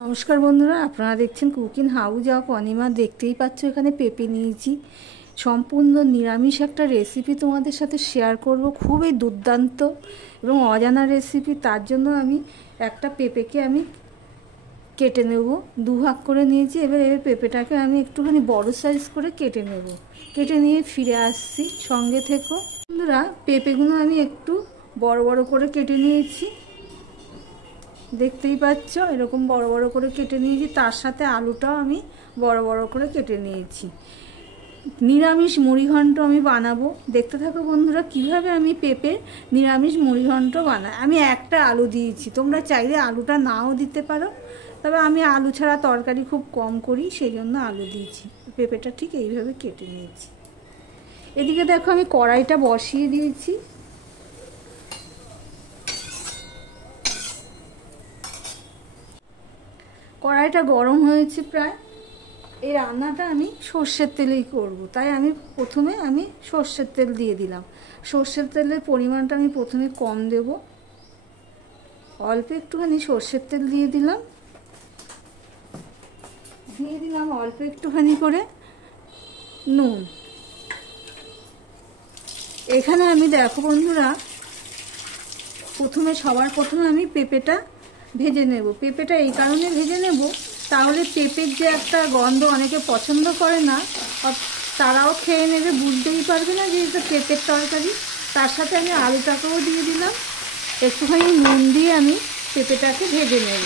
নমস্কার বন্ধুরা, আপনারা দেখছেন কুকিং হাউস অফ অনিমা। দেখতেই পাচ্ছ এখানে পেঁপে নিয়েছি। সম্পূর্ণ নিরামিষ একটা রেসিপি তোমাদের সাথে শেয়ার করব, খুবই দুর্দান্ত এবং অজানা রেসিপি। তার জন্য আমি একটা পেঁপেকে আমি কেটে নেব, দুভাগ করে নিয়েছি। এবার পেঁপেটাকে আমি একটুখানি বড় সাইজ করে কেটে নেব। কেটে নিয়ে ফিরে আসছি, সঙ্গে থেকো বন্ধুরা। পেঁপেগুলো আমি একটু বড় বড় করে কেটে নিয়েছি, দেখতেই পাচ্ছ এরকম বড় বড় করে কেটে নিয়েছি। তার সাথে আলুটাও আমি বড় বড় করে কেটে নিয়েছি। নিরামিষ মুড়িঘণ্ট আমি বানাবো, দেখতে থাকো বন্ধুরা কিভাবে আমি পেঁপের নিরামিষ মুড়িঘণ্ট বানাই। আমি একটা আলু দিয়েছি, তোমরা চাইলে আলুটা নাও দিতে পারো, তবে আমি আলু ছাড়া তরকারি খুব কম করি, সেই জন্য আলু দিয়েছি। পেঁপেটা ঠিক এইভাবে কেটে নিয়েছি। এদিকে দেখো আমি কড়াইটা বসিয়ে দিয়েছি। কড়াইটা গরম হয়েছে প্রায়। এই রান্নাটা আমি সর্ষের তেলেই করব, তাই আমি প্রথমে সর্ষের তেল দিয়ে দিলাম। সর্ষের তেলের পরিমাণটা আমি প্রথমে কম দেব, অল্প একটুখানি সর্ষের তেল দিয়ে দিলাম। অল্প একটুখানি করে নুন। এখানে আমি দেখো বন্ধুরা, সবার প্রথমে আমি পেঁপেটা ভেজে নেব। পেঁপেটা এই কারণে ভেজে নেব, তাহলে পেঁপের যে একটা গন্ধ অনেকে পছন্দ করে না, তারাও খেয়ে নেবে, বুঝতেই পারবে না যে এটা পেঁপের তরকারি। তার সাথে আমি আলুটাকেও দিয়ে দিলাম। একটুখানি নুন দিয়ে আমি পেঁপেটাকে ভেজে নেব।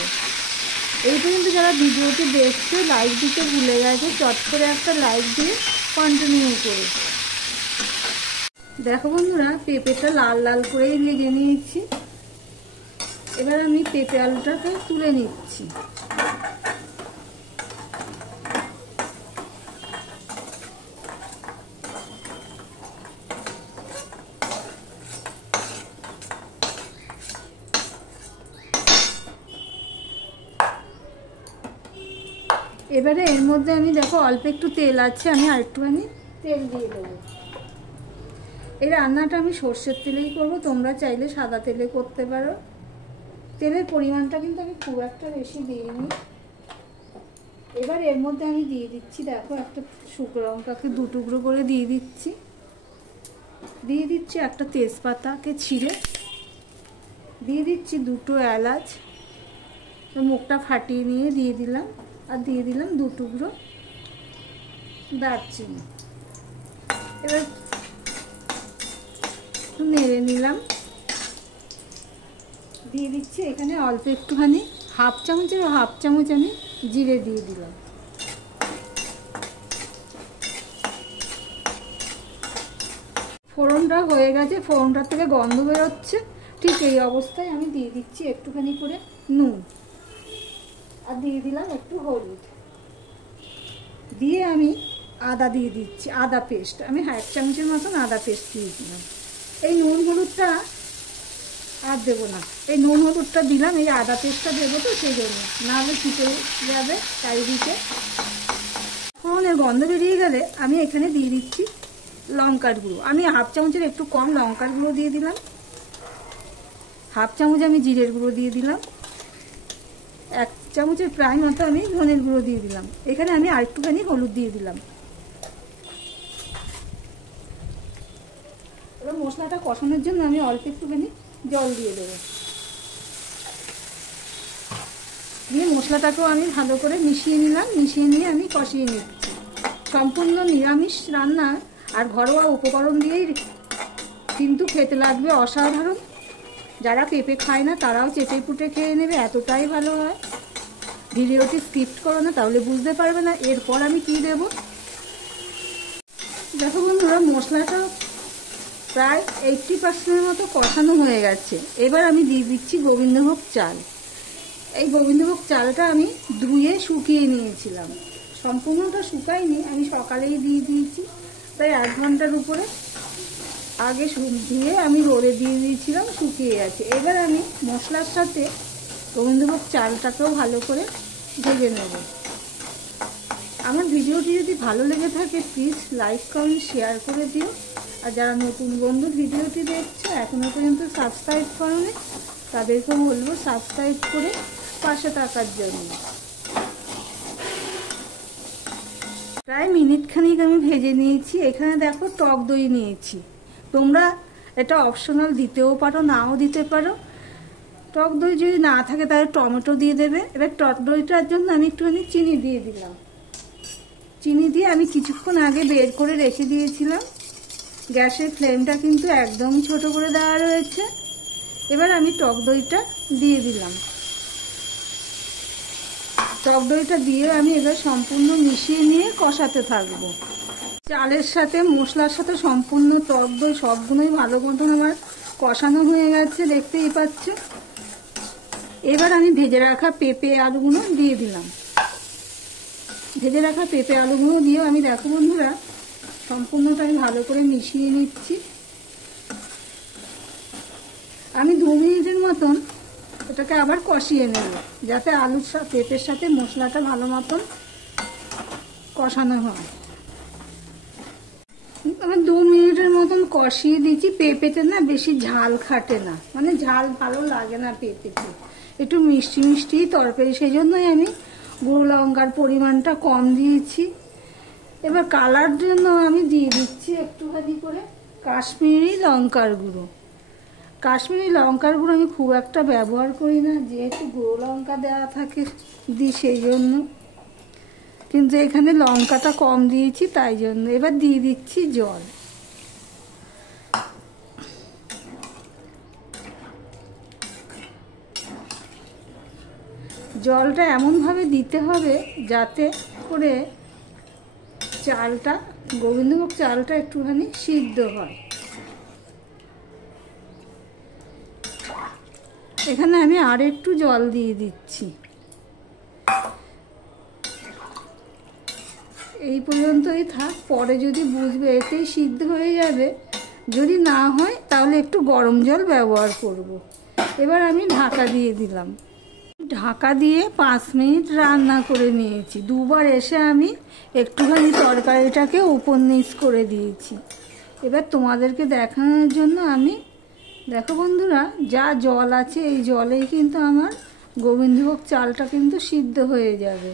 এই পর্যন্ত যারা ভিডিওটি দেখছে লাইক দিতে ভুলে গেছে, চট করে একটা লাইক দিয়ে কন্টিনিউ করে দেখো বন্ধুরা। পেঁপেটা লাল লাল করেই ভেজে নিয়েছি। এবার আমি পেঁপে আলুটাকে তুলে নিচ্ছি। এবারে এর মধ্যে আমি দেখো অল্প একটু তেল আছে, আমি আরেকটুখানি তেল দিয়ে দেবো। এই রান্নাটা আমি সর্ষের তেলেই করব, তোমরা চাইলে সাদা তেলে করতে পারো। তেলের পরিমাণটা কিন্তু আমি খুব একটা বেশি দিইনি। এবার এর মধ্যে আমি দিয়ে দিচ্ছি, দেখো একটা শুকনো লঙ্কাকে 2 টুকরো করে দিয়ে দিচ্ছি। একটা তেজপাতাকে ছিঁড়ে দিয়ে দিচ্ছি, 2টো এলাচ মুখটা ফাটিয়ে নিয়ে দিয়ে দিলাম। আর দিয়ে দিলাম 2 টুকরো দারচিনি। এবার একটু নেড়ে নিলাম। দিয়ে দিচ্ছি এখানে অল্প একটুখানি হাফ চামচ আমি জিরে দিয়ে দিলাম। ফোড়নটা হয়ে গেছে, ফোড়নটার থেকে গন্ধ বেরোচ্ছে। ঠিক এই অবস্থায় আমি দিয়ে দিচ্ছি একটুখানি করে নুন, আর দিয়ে দিলাম একটু হলুদ। দিয়ে আমি আদা দিয়ে দিচ্ছি, আদা পেস্ট আমি 1 চামচের মতন আদা পেস্ট দিয়ে দিলাম। এই নুন হলুদটা আর দেবো না, এই নুন হলুদটা দিলাম, এই আদা পেস্টটা দেবো তো সেই জন্য, নাহলে ছুটে যাবে চারিদিকে। ফোড়নের গন্ধ বেরিয়ে গেলে আমি এখানে দিয়ে দিচ্ছি লঙ্কার গুঁড়ো। আমি 1/2 চামচের একটু কম লঙ্কার গুঁড়ো দিয়ে দিলাম। 1/2 চামচ আমি জিরের গুঁড়ো দিয়ে দিলাম। 1 চামচের প্রায় মতো আমি ধনের গুঁড়ো দিয়ে দিলাম। এখানে আমি আরেকটুখানি হলুদ দিয়ে দিলাম। এবার মশলাটা কষানোর জন্য আমি অল্প একটুখানি জল দিয়ে দেবো। দিয়ে মশলাটাকেও আমি ভালো করে মিশিয়ে নিলাম। মিশিয়ে নিয়ে আমি কষিয়ে নিচ্ছি। সম্পূর্ণ নিরামিষ রান্না আর ঘরোয়া উপকরণ দিয়েই কিন্তু খেতে লাগবে অসাধারণ। যারা পেঁপে খায় না তারাও চেপে পুটে খেয়ে নেবে, এতটাই ভালো হয়। ভিডিওটি স্কিপ করো না, তাহলে বুঝতে পারবে না এরপর আমি কি দেব। দেখো বন্ধুরা, মশলাটা প্রায় 80% মতো কষানো হয়ে গেছে। এবার আমি দিয়ে দিচ্ছি গোবিন্দভোগ চাল। এই গোবিন্দভোগ চালটা আমি ধুয়ে শুকিয়ে নিয়েছিলাম, সম্পূর্ণটা শুকাইনি, আমি সকালেই দিয়ে দিয়েছি। প্রায় 1 ঘন্টার উপরে আগে ধুয়ে আমি রোদে দিয়ে দিয়েছিলাম, শুকিয়ে গেছে। এবার আমি মশলার সাথে গোবিন্দভোগ চালটাকেও ভালো করে ভেজে নেব। আমার ভিডিওটি যদি ভালো লেগে থাকে প্লিজ লাইক কমেন্ট শেয়ার করে দিও। আর যারা নতুন বন্ধু ভিডিওটি দেখছো এখনো পর্যন্ত সাবস্ক্রাইব করোনি, তাদেরকেও বলবো সাবস্ক্রাইব করে পাশে থাকার জন্য। প্রায় মিনিট খানিক আমি ভেজে নিয়েছি। এখানে দেখো টক দই নিয়েছি, তোমরা এটা অপশনাল দিতেও পারো নাও দিতে পারো। টক দই যদি না থাকে তাহলে টমেটো দিয়ে দেবে। এবার টক দইটার জন্য আমি একটুখানি চিনি দিয়ে দিলাম। চিনি দিয়ে আমি কিছুক্ষণ আগে বের করে রেখে দিয়েছিলাম। গ্যাসের ফ্লেমটা কিন্তু একদম ছোট করে দেওয়া রয়েছে। এবার আমি টক দইটা দিয়ে দিলাম। টক দইটা দিয়ে আমি এবার সম্পূর্ণ মিশিয়ে নিয়ে কষাতে থাকবো। চালের সাথে মশলার সাথে সম্পূর্ণ টক দই সবগুলোই ভালো মতন আমার কষানো হয়ে গেছে, দেখতেই পাচ্ছ। এবার আমি ভেজে রাখা পেঁপে আলুগুলো দিয়ে দিলাম। ভেজে রাখা পেঁপে আলুগুলো দিয়েও আমি দেখো বন্ধুরা সম্পূর্ণটা আমি ভালো করে মিশিয়ে নিচ্ছি। আমি 2 মিনিটের মতন এটাকে আবার কষিয়ে নেব, যাতে আলুর সাথে পেঁপের সাথে মশলাটা ভালো মতন কষানো হয়। আমি 2 মিনিটের মতন কষিয়ে দিচ্ছি। পেঁপেতে না বেশি ঝাল খাটে না, মানে ঝাল ভালো লাগে না পেঁপেতে, একটু মিষ্টি মিষ্টি তরকারি, সেই জন্যই আমি গুঁড়ো লঙ্কার পরিমাণটা কম দিয়েছি। এবার কালার জন্য আমি দিয়ে দিচ্ছি একটুখানি করে কাশ্মীরি লঙ্কার গুঁড়ো। কাশ্মীরি লঙ্কার গুঁড়ো আমি খুব একটা ব্যবহার করি না, যেহেতু গুঁড়ো লঙ্কা দেওয়া থাকে দিই সেই জন্য, কিন্তু এখানে লঙ্কাটা কম দিয়েছি তাই জন্য। এবার দিয়ে দিচ্ছি জল। জলটা এমনভাবে দিতে হবে যাতে করে চালটা, গোবিন্দভোগ চালটা একটুখানি সিদ্ধ হয়। এখানে আমি আর একটু জল দিয়ে দিচ্ছি। এই পর্যন্তই থাক, পরে যদি বুঝবে এতেই সিদ্ধ হয়ে যাবে, যদি না হয় তাহলে একটু গরম জল ব্যবহার করব। এবার আমি ঢাকা দিয়ে দিলাম। ঢাকা দিয়ে 5 মিনিট রান্না করে নিয়েছি। 2 বার এসে আমি একটুখানি তরকারিটাকে উপর নিচ করে দিয়েছি। এবার তোমাদেরকে দেখানোর জন্য আমি, দেখো বন্ধুরা, যা জল আছে এই জলেই কিন্তু আমার গোবিন্দভোগ চালটা কিন্তু সিদ্ধ হয়ে যাবে।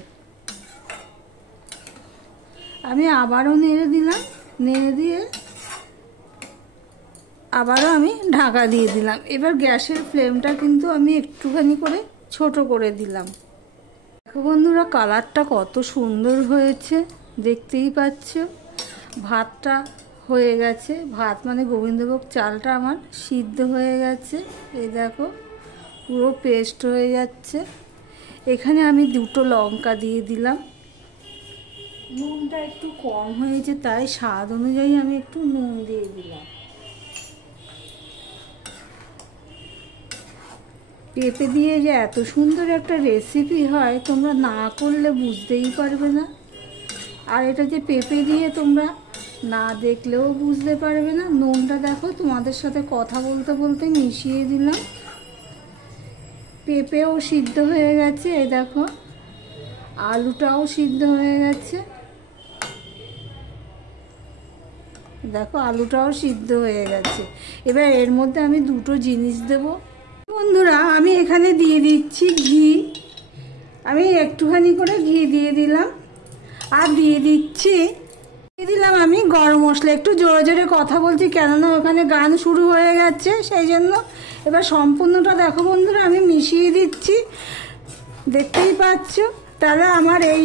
আমি আবারও নেড়ে দিলাম, নেড়ে দিয়ে আবারও আমি ঢাকা দিয়ে দিলাম। এবার গ্যাসের ফ্লেমটা কিন্তু আমি একটুখানি করে ছোট করে দিলাম। দেখো বন্ধুরা কালারটা কত সুন্দর হয়েছে, দেখতেই পাচ্ছ। ভাতটা হয়ে গেছে, ভাত মানে গোবিন্দভোগ চালটা আমার সিদ্ধ হয়ে গেছে। এই দেখো পুরো পেস্ট হয়ে যাচ্ছে। এখানে আমি 2টো লঙ্কা দিয়ে দিলাম। নুনটা একটু কম হয়েছে তাই স্বাদ অনুযায়ী আমি একটু নুন দিয়ে দিলাম। পেঁপে দিয়ে যে এত সুন্দর একটা রেসিপি হয় তোমরা না করলে বুঝতেই পারবে না। আর এটা যে পেঁপে দিয়ে তোমরা না দেখলেও বুঝতে পারবে না। নুনটা দেখো তোমাদের সাথে কথা বলতে বলতে মিশিয়ে দিলাম। পেঁপেও সিদ্ধ হয়ে গেছে, এই দেখো আলুটাও সিদ্ধ হয়ে গেছে, দেখো আলুটাও সিদ্ধ হয়ে গেছে। এবার এর মধ্যে আমি 2টো জিনিস দেব বন্ধুরা। আমি এখানে দিয়ে দিচ্ছি ঘি। আমি একটুখানি করে ঘি দিয়ে দিলাম। আর দিয়ে দিলাম আমি গরম মশলা। একটু জোরে জোরে কথা বলছি কেননা ওখানে গান শুরু হয়ে গেছে সেই জন্য। এবার সম্পূর্ণটা দেখো বন্ধুরা আমি মিশিয়ে দিচ্ছি, দেখতেই পাচ্ছ। তাহলে আমার এই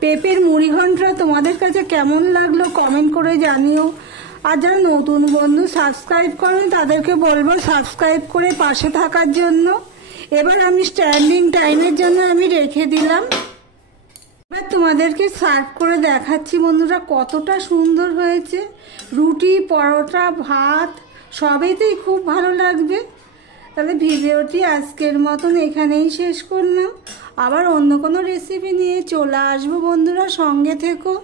পেঁপের মুড়িঘণ্টটা তোমাদের কাছে কেমন লাগলো কমেন্ট করে জানিও। আর যারা নতুন বন্ধু সাবস্ক্রাইব করেন তাদেরকে বলবো সাবস্ক্রাইব করে পাশে থাকার জন্য। এবার আমি স্ট্যান্ডিং টাইমের জন্য আমি রেখে দিলাম। এবার তোমাদেরকে সার্ভ করে দেখাচ্ছি বন্ধুরা কতটা সুন্দর হয়েছে। রুটি, পরোটা, ভাত সবেতেই খুব ভালো লাগবে। তাহলে ভিডিওটি আজকের মতন এখানেই শেষ করলাম। আবার অন্য কোনো রেসিপি নিয়ে চলে আসবো বন্ধুরা, সঙ্গে থেকো।